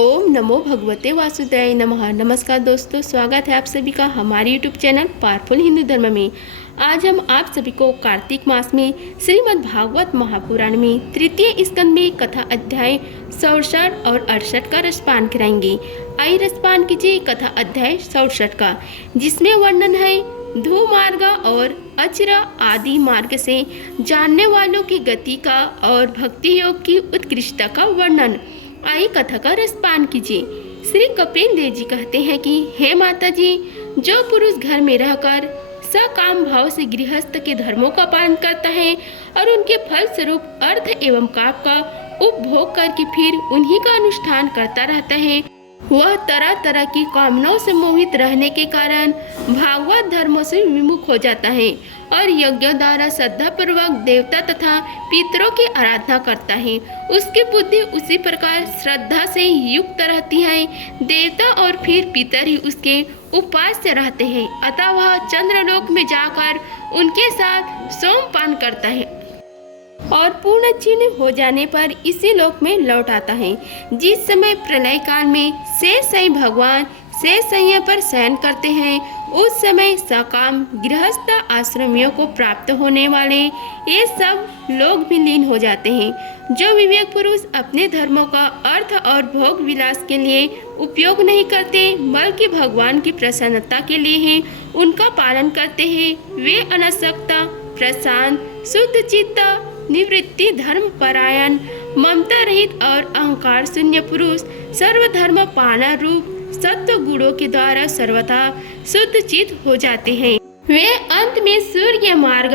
ओम नमो भगवते वासुदेवाय नमः। नमस्कार दोस्तों, स्वागत है आप सभी का हमारे यूट्यूब चैनल पावरफुल हिंदू धर्म में। आज हम आप सभी को कार्तिक मास में श्रीमद् भागवत महापुराण में तृतीय स्कंद में कथा अध्याय 67 और 68 का रसपान कराएंगे। आइए रसपान कीजिए कथा अध्याय 67 का, जिसमें वर्णन है ध्रुव मार्ग और अचिर आदि मार्ग से जानने वालों की गति का और भक्ति योग की उत्कृष्टता का वर्णन। आइए कथा का रसपान कीजिए। श्री कपिल देव जी कहते हैं कि हे माता जी, जो पुरुष घर में रहकर सकाम भाव से गृहस्थ के धर्मों का पालन करता है और उनके फल स्वरूप अर्थ एवं काप का उपभोग करके फिर उन्हीं का अनुष्ठान करता रहता है, वह तरह तरह की कामनाओं से मोहित रहने के कारण भागवत धर्मों से विमुख हो जाता है और यज्ञों द्वारा श्रद्धा पूर्वक देवता तथा पितरों की आराधना करता है। उसकी बुद्धि उसी प्रकार श्रद्धा से युक्त रहती है। देवता और फिर पितर ही उसके उपास्य रहते हैं, अतः वह चंद्रलोक में जाकर उनके साथ सोमपान करता है और पूर्ण क्षीण हो जाने पर इसी लोक में लौट आता है। जिस समय प्रलय काल में शेष भगवान शेष पर शयन करते हैं, उस समय सकाम गृहस्थ आश्रमियों को प्राप्त होने वाले ये सब लोग भी लीन हो जाते हैं। जो विवेक पुरुष अपने धर्मों का अर्थ और भोग विलास के लिए उपयोग नहीं करते बल्कि भगवान की प्रसन्नता के लिए ही उनका पालन करते हैं, वे अनासक्त, प्रशांत, शुद्ध चित्त, निवृत्ति धर्म परायण, ममता रहित और अहंकार शून्य पुरुष सर्वधर्म पाना रूप सत्व गुणों के द्वारा सर्वथा शुद्ध चित्त हो जाते हैं। वे अंत में सूर्य मार्ग,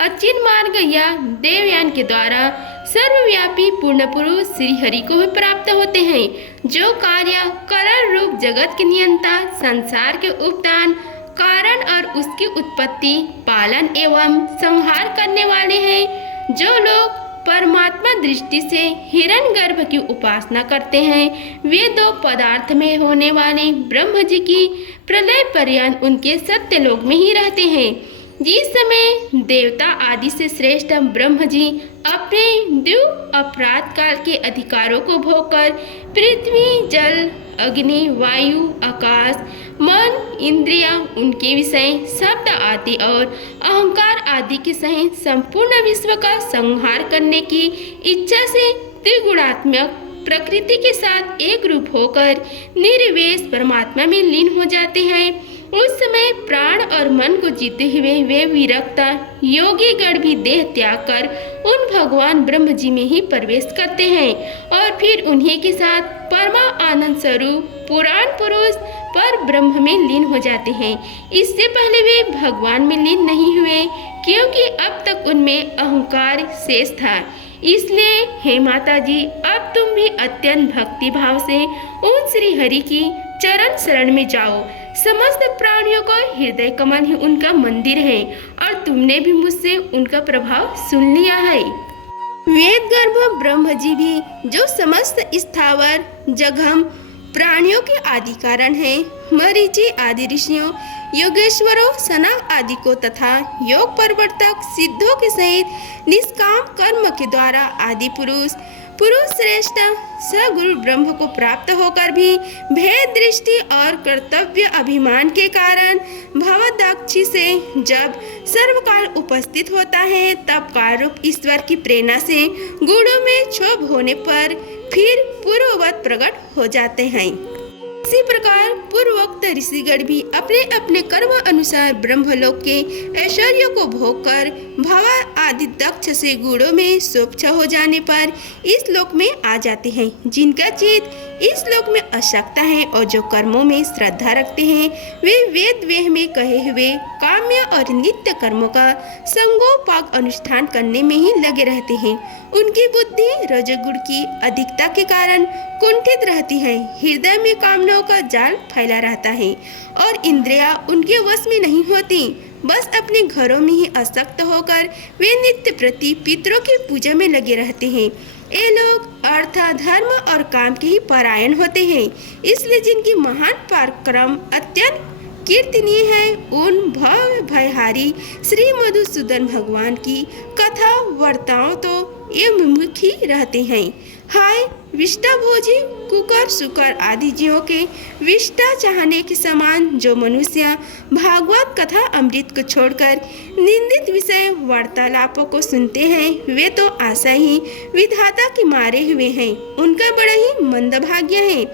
अचिन मार्ग या देवयान के द्वारा सर्वव्यापी पूर्ण पुरुष श्री हरि को भी प्राप्त होते हैं, जो कार्य करण रूप जगत के नियंता, संसार के उपदान, कारण और उसकी उत्पत्ति, पालन एवं संहार करने वाले हैं। जो लोग परमात्मा दृष्टि से हिरण्यगर्भ की उपासना करते हैं, वे दो पदार्थ में होने वाले ब्रह्म जी की प्रलय पर्यंत उनके सत्य लोक में ही रहते हैं। जिस समय देवता आदि से श्रेष्ठ ब्रह्म जी अपने दिव्य अपराध काल के अधिकारों को भोगकर पृथ्वी, जल, अग्नि, वायु, आकाश, मन, इंद्रिया, उनके विषय, शब्द आदि और अहंकार आदि के सहित संपूर्ण विश्व का संहार करने की इच्छा से त्रिगुणात्मक प्रकृति के साथ एक रूप होकर निर्विशेष परमात्मा में लीन हो जाते हैं। उस समय प्राण और मन को जीते हुए वे विरक्ता योगी गण भी देह त्याग कर उन भगवान ब्रह्म जी में ही प्रवेश करते हैं और फिर उन्हीं के साथ परमा आनंद स्वरूप पुराण पुरुष पर ब्रह्म में लीन हो जाते हैं। इससे पहले वे भगवान में लीन नहीं हुए, क्योंकि अब तक उनमें अहंकार शेष था। इसलिए हे माता जी, अब तुम भी अत्यंत भक्ति भाव से उन श्री हरि की चरण शरण में जाओ। समस्त प्राणियों का हृदय कमल ही उनका मंदिर है और तुमने भी मुझसे उनका प्रभाव सुन लिया है। वेद गर्भ ब्रह्म जी भी जो समस्त स्थावर जगम प्राणियों के आदि कारण है, मरीचि आदि ऋषियों, योगेश्वरों, सनक आदि को तथा योग प्रवर्तक सिद्धों के सहित निष्काम कर्म के द्वारा आदि पुरुष श्रेष्ठ सगुरु ब्रह्म को प्राप्त होकर भी भेद दृष्टि और कर्तव्य अभिमान के कारण भवदक्षी से जब सर्वकाल उपस्थित होता है, तब कालरूप ईश्वर की प्रेरणा से गुणों में क्षोभ होने पर फिर पूर्ववत प्रकट हो जाते हैं। इसी प्रकार पूर्वोक्त ऋषिगण भी अपने अपने कर्म अनुसार ब्रह्मलोक के ऐश्वर्य को भोग कर भवा आदि दक्ष से गुणों में स्वच्छ हो जाने पर इस लोक में आ जाते हैं। जिनका चित्त इस लोक में अशक्त है और जो कर्मों में श्रद्धा रखते हैं, वे वेद वेह में कहे हुए काम्य और नित्य कर्मों का संगोपाक अनुष्ठान करने में ही लगे रहते हैं। उनकी बुद्धि रजोगुण की अधिकता के कारण कुंठित रहती है, हृदय में कामनाओं का जाल फैला रहता है और इंद्रियां उनके वश में नहीं होती। बस अपने घरों में ही आसक्त होकर वे नित्य प्रति पितरों की पूजा में लगे रहते हैं। ये लोग अर्थ, धर्म और काम के ही परायण होते हैं। इसलिए जिनकी महान पराक्रम अत्यंत कीर्तनीय है, उन भव भयहारी श्री मधुसूदन भगवान की कथा वार्ताओं तो ये विमुख ही रहते हैं। हाय विष्टा भोजी कुकर सुकर आदि जीवों के विष्टा चाहने के समान जो मनुष्य भागवत कथा अमृत को छोड़कर निंदित विषय वार्तालापों को सुनते हैं वे तो आशा ही विधाता के मारे हुए हैं। उनका बड़ा ही मंदभाग्य है।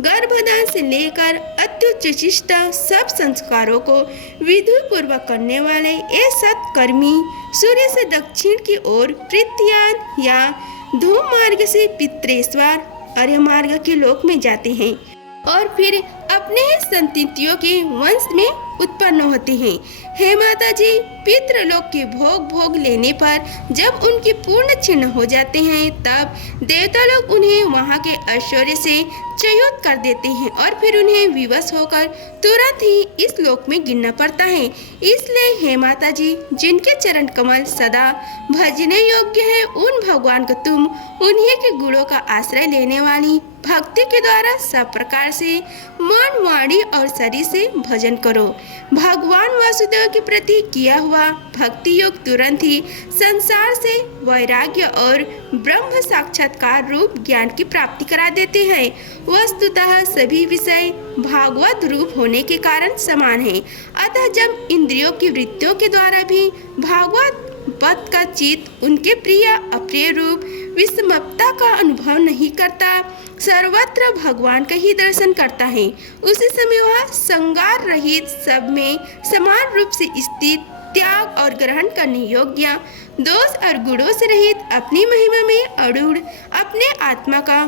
गर्भधान से लेकर अत्युच्चिष्ट सब संस्कारों को विधि पूर्वक करने वाले ये सत्कर्मी सूर्य से दक्षिण की ओर प्रत्यान या धूम मार्ग से पितरेश्वर अर्य मार्ग के लोक में जाते हैं और फिर अपने ही संततियों के वंश में उत्पन्न होते हैं। हे माता जी, पितृलोक के भोग लेने पर जब उनके पूर्ण क्षीण हो जाते हैं तब देवता लोग उन्हें वहाँ के ऐश्वर्य से च्युत कर देते हैं और फिर उन्हें विवश होकर तुरंत ही इस लोक में गिरना पड़ता है। इसलिए हे माता जी, जिनके चरण कमल सदा भजने योग्य है उन भगवान को तुम उन्हीं के गुणों का आश्रय लेने वाली भक्ति के द्वारा सब प्रकार से मन वाणी और शरीर से भजन करो। भगवान वासुदेव के प्रति किया हुआ भक्ति योग तुरंत ही संसार से वैराग्य और ब्रह्म साक्षात्कार रूप ज्ञान की प्राप्ति करा देते हैं। वस्तुतः सभी विषय भागवत रूप होने के कारण समान है। अतः जब इंद्रियों की वृत्तियों के द्वारा भी भागवत पद का चित्त उनके प्रिय अप्रिय रूप विषमता का अनुभव नहीं करता, सर्वत्र भगवान का ही दर्शन करता है, उसी समय वह संगार रहित सब में समान रूप से स्थित, त्याग और ग्रहण करने योग्य, दोष और गुणों से रहित, अपनी महिमा में अड़ूढ़ अपने आत्मा का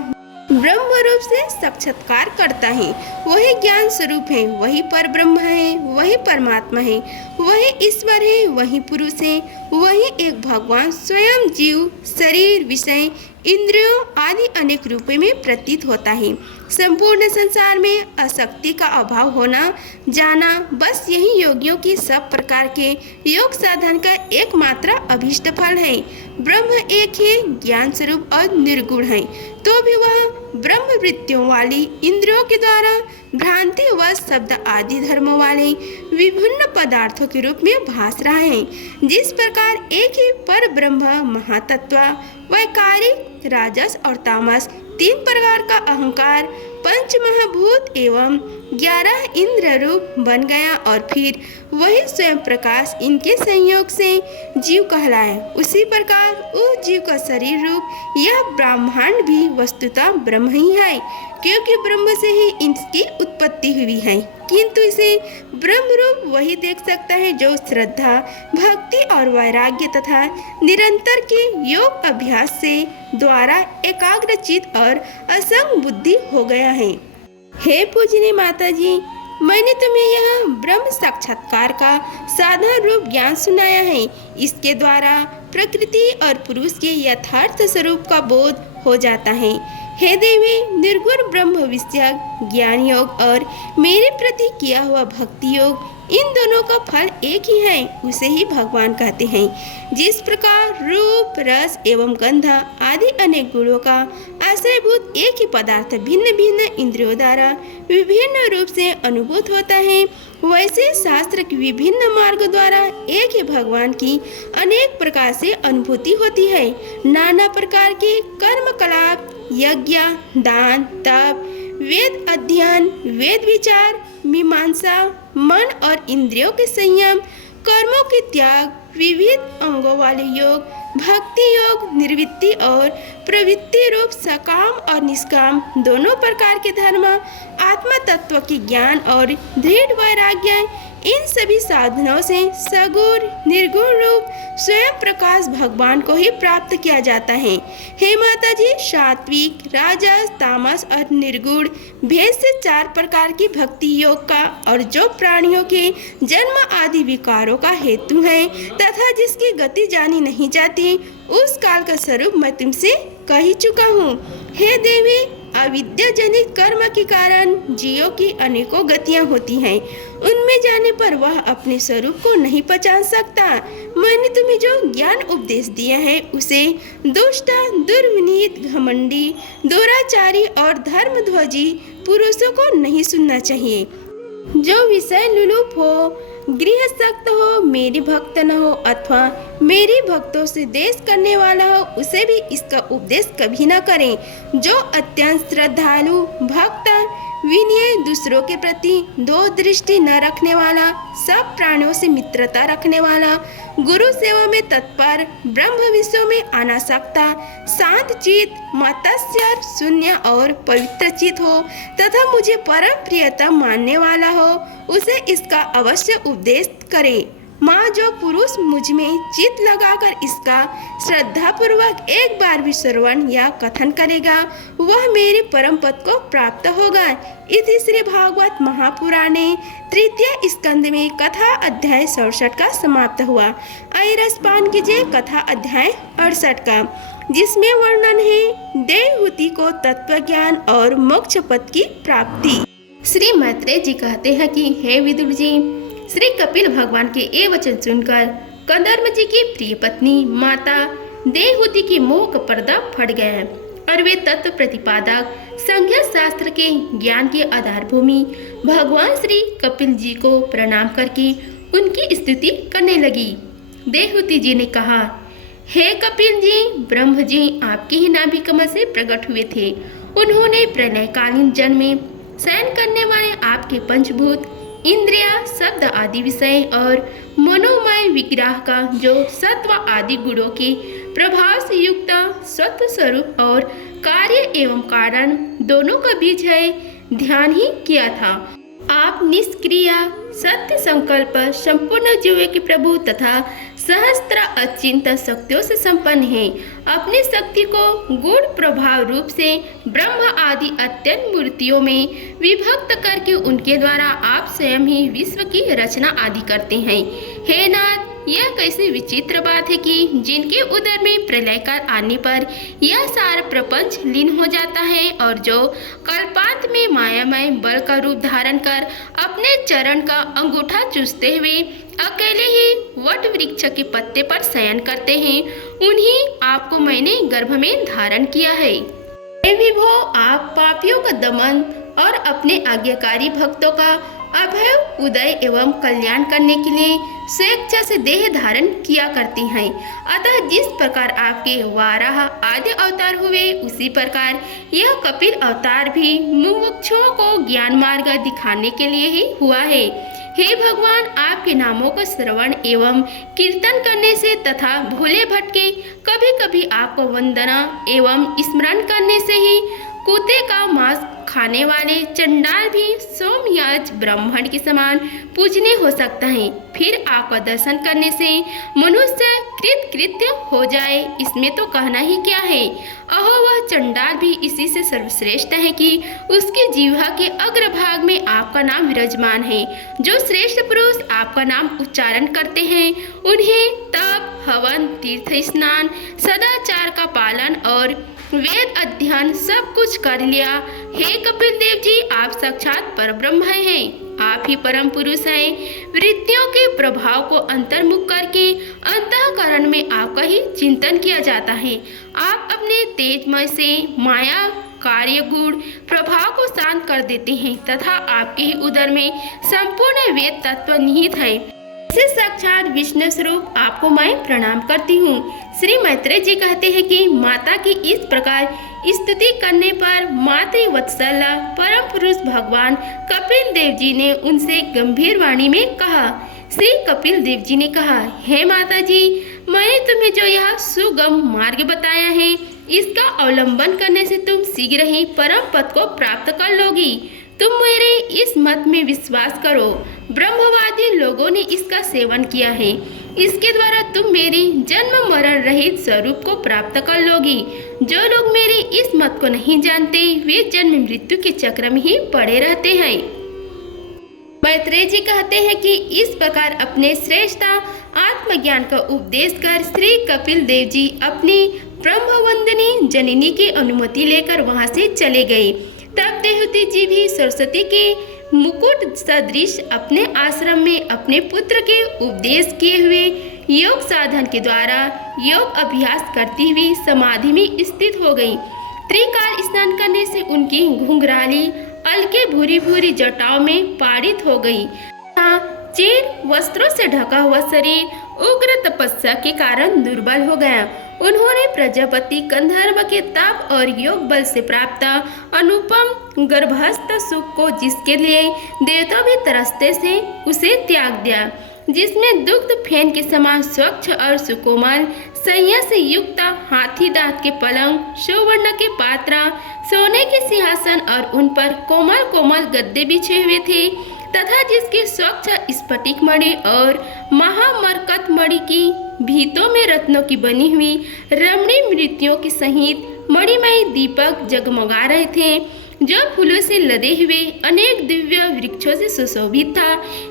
ब्रह्म रूप से साक्षात्कार करता है। वही ज्ञान स्वरूप है, वही पर ब्रह्म है, वही परमात्मा है, वही ईश्वर है, वही पुरुष है, वही एक भगवान स्वयं जीव शरीर विषय इंद्रियों आदि अनेक रूपों में प्रतीत होता है। संपूर्ण संसार में आसक्ति का अभाव होना जाना बस यही योगियों की सब प्रकार के योग साधन का एकमात्र अभीष्ट फल है। ब्रह्म एक ही ज्ञान स्वरूप और निर्गुण है, तो भी वह ब्रह्म वृत्तियों वाली इंद्रियों के द्वारा भ्रांति व शब्द आदि धर्मों वाले विभिन्न पदार्थों के रूप में भास रहा है। जिस प्रकार एक ही पर ब्रह्म महातत्व वैकारिक राजस और तामस तीन प्रकार का अहंकार पंच महाभूत एवं 11 इंद्र रूप बन गया और फिर वही स्वयं प्रकाश इनके संयोग से जीव कहलाए, उसी प्रकार उस जीव का शरीर रूप यह ब्रह्मांड भी वस्तुतः ब्रह्म ही है, क्योंकि ब्रह्म से ही इसकी उत्पत्ति हुई है। किंतु इसे ब्रह्म रूप वही देख सकता है जो श्रद्धा भक्ति और वैराग्य तथा निरंतर के योग अभ्यास से द्वारा एकाग्रचित और असंग बुद्धि हो गया है। हे पूजनीय माता जी, मैंने तुम्हें यह ब्रह्म साक्षात्कार का साधारण रूप ज्ञान सुनाया है। इसके द्वारा प्रकृति और पुरुष के यथार्थ स्वरूप का बोध हो जाता है। हे देवी, निर्गुण ब्रह्म विषयक ज्ञान योग और मेरे प्रति किया हुआ भक्ति योग, इन दोनों का फल एक ही है, उसे ही भगवान कहते हैं। जिस प्रकार रूप रस एवं गंध आदि अनेक गुणों का आश्रयभूत एक ही पदार्थ भिन्न भिन्न इंद्रियों द्वारा विभिन्न रूप से अनुभूत होता है, वैसे शास्त्र के विभिन्न मार्ग द्वारा एक ही भगवान की अनेक प्रकार से अनुभूति होती है। नाना प्रकार के कर्म कलाप यज्ञ दान तप वेद अध्ययन वेद विचार मीमांसा मन और इंद्रियों के संयम कर्मों के त्याग विविध अंगों वाले योग भक्ति योग निवृत्ति और प्रवृत्ति रूप सकाम और निष्काम दोनों प्रकार के धर्म आत्मा तत्व के ज्ञान और दृढ़ वैराग्य, इन सभी साधनों से सगुण निर्गुण रूप स्वयं प्रकाश भगवान को ही प्राप्त किया जाता है। हे माता जी, सात्विक राजस तामस और निर्गुण भेद से 4 प्रकार की भक्ति योग का और जो प्राणियों के जन्म आदि विकारों का हेतु है तथा जिसकी गति जानी नहीं जाती, उस काल का स्वरूप मैं तुमसे कह ही चुका हूँ। हे देवी, अविद्या जनित कर्म के कारण जीवों की अनेकों गतियां होती हैं। उनमें जाने पर वह अपने स्वरूप को नहीं पहचान सकता। मैंने तुम्हें जो ज्ञान उपदेश दिया है उसे दुष्ट दुर्विनीत घमंडी दुराचारी और धर्मध्वजी पुरुषों को नहीं सुनना चाहिए। जो विषय लुलुप हो गृहस्थ हो, मेरी भक्त न हो अथवा मेरी भक्तों से देश करने वाला हो, उसे भी इसका उपदेश कभी न करें। जो अत्यंत श्रद्धालु भक्त, विनय, दूसरों के प्रति दोष दृष्टि न रखने वाला, सब प्राणियों से मित्रता रखने वाला, गुरु सेवा में तत्पर, ब्रह्म विषयों में अनासक्ता, शांत चित, मत्स्य, शून्य और पवित्र चित हो तथा मुझे परम प्रियतम मानने वाला हो, उसे इसका अवश्य उपदेश करे। माँ, जो पुरुष मुझ में चित लगाकर इसका श्रद्धा पूर्वक एक बार भी श्रवण या कथन करेगा, वह मेरे परम पद को प्राप्त होगा। इति श्री भागवत महापुराणे तृतीय स्कंद में कथा अध्याय 67 का समाप्त हुआ। आइए रसपान कीजिए कथा अध्याय 68 का, जिसमें वर्णन है देवहूति को तत्व ज्ञान और मोक्ष पद की प्राप्ति। श्री मैत्रेय जी कहते हैं कि हे विदुर जी, श्री कपिल भगवान के ये वचन सुनकर कंदर्प जी की प्रिय पत्नी माता देवहूति की मोह का पर्दा फट गया और वे तत्व प्रतिपादक संख्या शास्त्र के ज्ञान की आधार भूमि भगवान श्री कपिल जी को प्रणाम करके उनकी स्तुति करने लगी। देवहूति जी ने कहा, हे कपिल जी, ब्रह्म जी आपकी ही नाभि कमल से प्रकट हुए थे। उन्होंने प्रलयकालीन जन्म में शयन करने वाले आपके पंचभूत, इंद्रिया, शब्द आदि विषय और मनोमय विग्रह का जो सत्व आदि गुणों के प्रभाव से युक्त सत्व स्वरूप और कार्य एवं कारण दोनों का बीज है, ध्यान ही किया था। आप निष्क्रिय, सत्य संकल्प, संपूर्ण जीव के प्रभु तथा सहस्त्र अचिंत शक्तियों से संपन्न हैं। अपनी शक्ति को गुण प्रभाव रूप से ब्रह्म आदि अत्यंत मूर्तियों में विभक्त करके उनके द्वारा आप स्वयं ही विश्व की रचना आदि करते हैं। हे नाथ, यह कैसी विचित्र बात है कि जिनके उदर में प्रलय काल आने पर यह सारा प्रपंच लीन हो जाता है और जो कल्पांत में मायामय बल का रूप धारण कर अपने चरण का अंगूठा चूसते हुए अकेले ही वट वृक्ष के पत्ते पर शयन करते हैं, उन्हीं आपको मैंने गर्भ में धारण किया है। हे विभो, आप पापियों का दमन और अपने आज्ञाकारी भक्तों का अभय उदय एवं कल्याण करने के लिए स्वेच्छा से देह धारण किया करती हैं। अतः जिस प्रकार आपके वाराह आदि अवतार हुए, उसी प्रकार यह कपिल अवतार भी मुमुक्षुओं को ज्ञान मार्ग दिखाने के लिए ही हुआ है। हे भगवान, आपके नामों को श्रवण एवं कीर्तन करने से तथा भोले भटके कभी कभी आपको वंदना एवं स्मरण करने से ही कुत्ते का मांस खाने वाले चंडाल भी सोमयाज ब्राह्मण के समान पूजनीय हो सकता है। फिर आपका दर्शन करने से मनुष्य कृतकृत्य हो जाए, इसमें तो कहना ही क्या है। अहो, वह चंडाल भी इसी से सर्वश्रेष्ठ है कि उसकी जीवा के अग्रभाग में आपका नाम विराजमान है। जो श्रेष्ठ पुरुष आपका नाम उच्चारण करते हैं, उन्हें तप, हवन, तीर्थ स्नान, सदाचार का पालन और वेद अध्ययन सब कुछ कर लिया। हे कपिल देव जी, आप साक्षात परब्रह्म हैं। आप ही परम पुरुष हैं। वृत्तियों के प्रभाव को अंतर्मुख करके अंतःकरण में आपका ही चिंतन किया जाता है। आप अपने तेजमय से माया कार्य गुण प्रभाव को शांत कर देते हैं तथा आपके ही उदर में संपूर्ण वेद तत्व निहित है। इसे साक्षात विष्णु स्वरूप आपको मैं प्रणाम करती हूँ। श्री मैत्रेय जी कहते हैं कि माता की इस प्रकार स्तुति करने पर मातृवत्सल परम पुरुष भगवान कपिल देव जी ने उनसे गंभीर वाणी में कहा। श्री कपिल देव जी ने कहा, हे माता जी, मैंने तुम्हें जो यह सुगम मार्ग बताया है, इसका अवलंबन करने से तुम शीघ्र ही परम पद को प्राप्त कर लोगी। तुम मेरे इस मत में विश्वास करो। ब्रह्मवादी लोगों ने इसका सेवन किया है। इसके द्वारा तुम मेरे जन्म मरण रहित स्वरूप को प्राप्त कर लोगी। जो लोग मेरे इस मत को नहीं जानते, वे जन्म मृत्यु के चक्र में ही पड़े रहते हैं। मैत्रेय जी कहते हैं कि इस प्रकार अपने श्रेष्ठ आत्मज्ञान का उपदेश कर श्री कपिल देव जी अपनी ब्रह्मवंदिनी जननी की अनुमति लेकर वहां से चले गए। तब देवहूति जी भी सरस्वती के मुकुट सदृश अपने आश्रम में अपने पुत्र के उपदेश किए हुए योग साधन के द्वारा योग अभ्यास करती हुई समाधि में स्थित हो गई। त्रिकाल स्नान करने से उनकी घुंघराली अलके भूरी भूरी जटाओं में पारित हो गई। चीर वस्त्रों से ढका हुआ शरीर उग्र तपस्या के कारण दुर्बल हो गया। उन्होंने प्रजापति गंधर्व के तप और योग बल से प्राप्त अनुपम गर्भस्थ सुख को, जिसके लिए देवता भी तरसते से, उसे त्याग दिया, जिसमें दुग्ध फेन के समान स्वच्छ और सुकोमल सैया से युक्त हाथी दांत के पलंग, सुवर्ण के पात्र, सोने के सिंहासन और उन पर कोमल कोमल गद्दे बिछे हुए थे तथा जिसके स्वच्छ स्फटिक मणि और महामरकत मणि की भीतों में रत्नों की बनी हुई रमणीय मृतियों के सहित मणिमय दीपक जगमगा रहे थे, जो फूलों से लदे हुए अनेक दिव्य वृक्षों से सुशोभित था,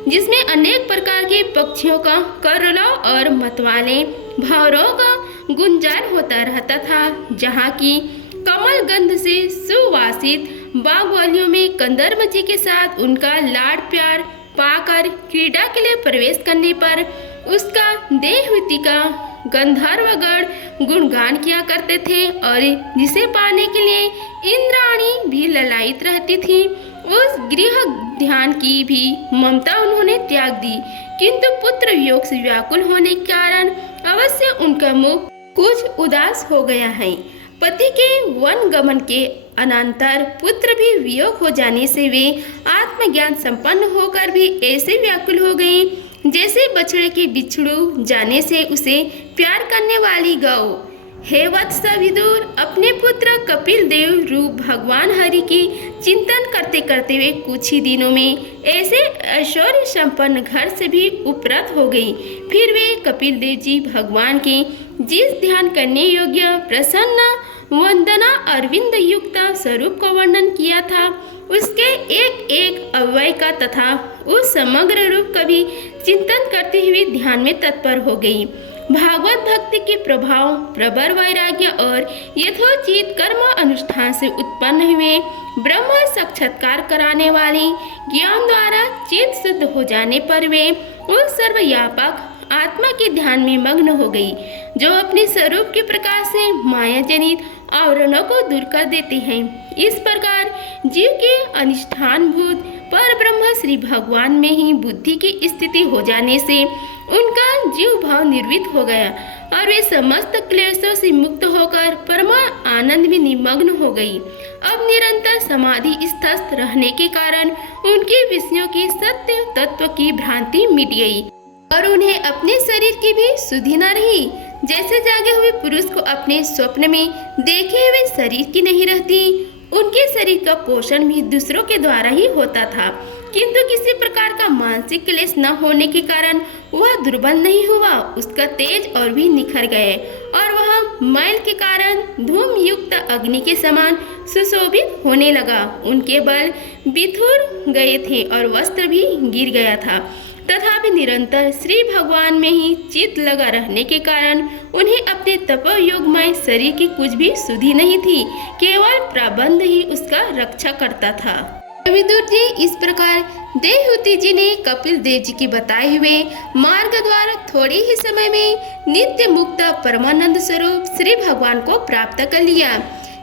जिसमें अनेक प्रकार के पक्षियों का कलरव और मतवाले भंवरों का गुंजान होता रहता था, जहाँ की कमल गंध से सुवासित बागवानियों में कंदर्प जी के साथ उनका लाड प्यार पाकर क्रीड़ा के लिए प्रवेश करने पर उसका देहवती का गंधर्वगण गुणगान किया करते थे और जिसे पाने के लिए इंद्राणी भी ललायित रहती थी। उस गृह ध्यान की भी ममता उन्होंने त्याग दी, किंतु पुत्र वियोग से व्याकुल होने के कारण अवश्य उनका मुख कुछ उदास हो गया है। पति के वन गमन के अनंतर पुत्र भी वियोग हो जाने से वे आत्मज्ञान संपन्न होकर भी ऐसे व्याकुल हो गए जैसे बछड़े के बिछड़ू जाने से उसे प्यार करने वाली गौ। हे वत्स विदुर, अपने पुत्र कपिल देव रूप भगवान हरि की चिंतन करते करते हुए कुछ ही दिनों में ऐसे ऐश्वर्य संपन्न घर से भी उपरत हो गई। फिर वे कपिल देव जी भगवान के जिस ध्यान करने योग्य प्रसन्न वंदना अरविंद युक्त स्वरूप को वर्णन किया था, उसके एक एक अव्यय का तथा उस समग्र रूप का भी चिंतन करते हुए ध्यान में तत्पर हो गई। भागवत भक्ति के प्रभाव, प्रबल वैराग्य और यथोचित कर्म अनुष्ठान से उत्पन्न हुए ब्रह्म साक्षात्कार कराने वाले ज्ञान द्वारा चित्त शुद्ध हो जाने पर वे उस सर्वव्यापक आत्मा के ध्यान में मग्न हो गई, जो अपने स्वरूप के प्रकाश से माया जनित आवरणों को दूर कर देते हैं। इस प्रकार जीव के अधिष्ठान भूत पर ब्रह्म श्री भगवान में ही बुद्धि की स्थिति हो जाने से उनका जीव भाव निर्वित हो गया और वे समस्त क्लेशों से मुक्त होकर परम आनंद में निमग्न हो गई। अब निरंतर समाधि स्थित रहने के कारण उनके विषयों की सत्य तत्व की भ्रांति मिट गई और उन्हें अपने शरीर की भी सुधि न रही। जैसे जागे हुए पुरुष को अपने स्वप्न में देखे हुए शरीर की नहीं रहती, उनके शरीर का पोषण भी दूसरों के द्वारा ही होता था, किंतु किसी प्रकार का मानसिक क्लेश न होने के कारण वह दुर्बल नहीं हुआ, उसका तेज और भी निखर गए और वह मैल के कारण धूम युक्त अग्नि के समान सुशोभित होने लगा। उनके बल बिथुर गए थे और वस्त्र भी गिर गया था, तथापि निरंतर श्री भगवान में ही चित्त लगा रहने के कारण उन्हें अपने तपोयोगमय शरीर की कुछ भी सुधि नहीं थी, केवल प्रबंध ही उसका रक्षा करता था। विदुर जी, इस प्रकार देवहूति जी ने कपिल देव जी के बताए हुए मार्ग द्वारा थोड़े ही समय में नित्य मुक्त परमानंद स्वरूप श्री भगवान को प्राप्त कर लिया।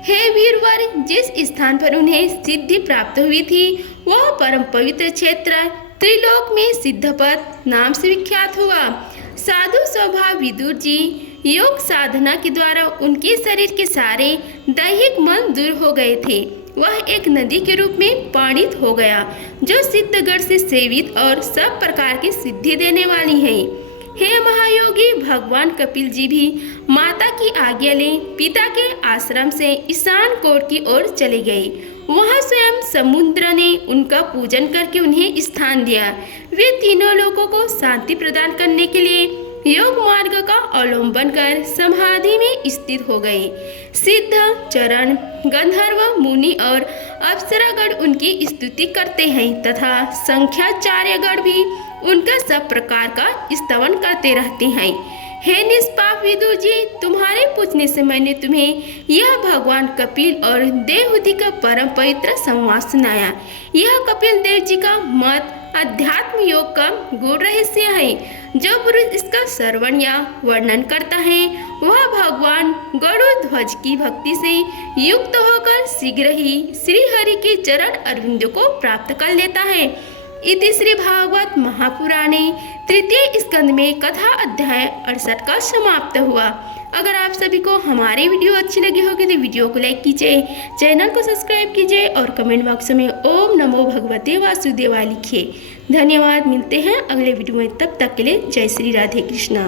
हे वीरवर, जिस स्थान पर उन्हें सिद्धि प्राप्त हुई थी वह परम पवित्र क्षेत्र त्रिलोक में सिद्धपद नाम से विख्यात हुआ। साधु स्वभाव विदुर जी योग साधना के द्वारा उनके शरीर के सारे दैहिक मल दूर हो गए थे। वह एक नदी के रूप में पाणित हो गया, जो सिद्धगढ़ से सेवित और सब प्रकार की सिद्धि देने वाली है। हे महायोगी, भगवान कपिल जी भी माता की आज्ञा ले पिता के आश्रम से ईशान कोट की ओर चले गए। वहां स्वयं समुद्र ने उनका पूजन करके उन्हें स्थान दिया। वे तीनों लोगों को शांति प्रदान करने के लिए योग मार्ग का अवलंबन कर समाधि में स्थित हो गए। सिद्ध, चरण, गंधर्व, मुनि और अप्सरागण उनकी स्तुति करते हैं तथा संख्याचार्यगण भी उनका सब प्रकार का स्तवन करते रहते हैं। हे निष्पाप विदुर जी, तुम्हारे पूछने से मैंने तुम्हें यह भगवान कपिल और देवहूति का परम पवित्र संवाद सुनाया। यह कपिल देव जी का मत अध्यात्म योग का गूढ़ रहस्य है। जो पुरुष इसका श्रवण या वर्णन करता है वह भगवान गरुड़ ध्वज की भक्ति से युक्त होकर शीघ्र ही श्री हरि के चरण अरविंद को प्राप्त कर लेता है। इति श्री भागवत महापुराणे तृतीय स्कंद में कथा अध्याय 68 का समाप्त हुआ। अगर आप सभी को हमारी वीडियो अच्छी लगी होगी तो वीडियो को लाइक कीजिए, चैनल को सब्सक्राइब कीजिए और कमेंट बॉक्स में ओम नमो भगवते वासुदेवाय लिखिए। धन्यवाद। मिलते हैं अगले वीडियो में, तब तक के लिए जय श्री राधे कृष्णा।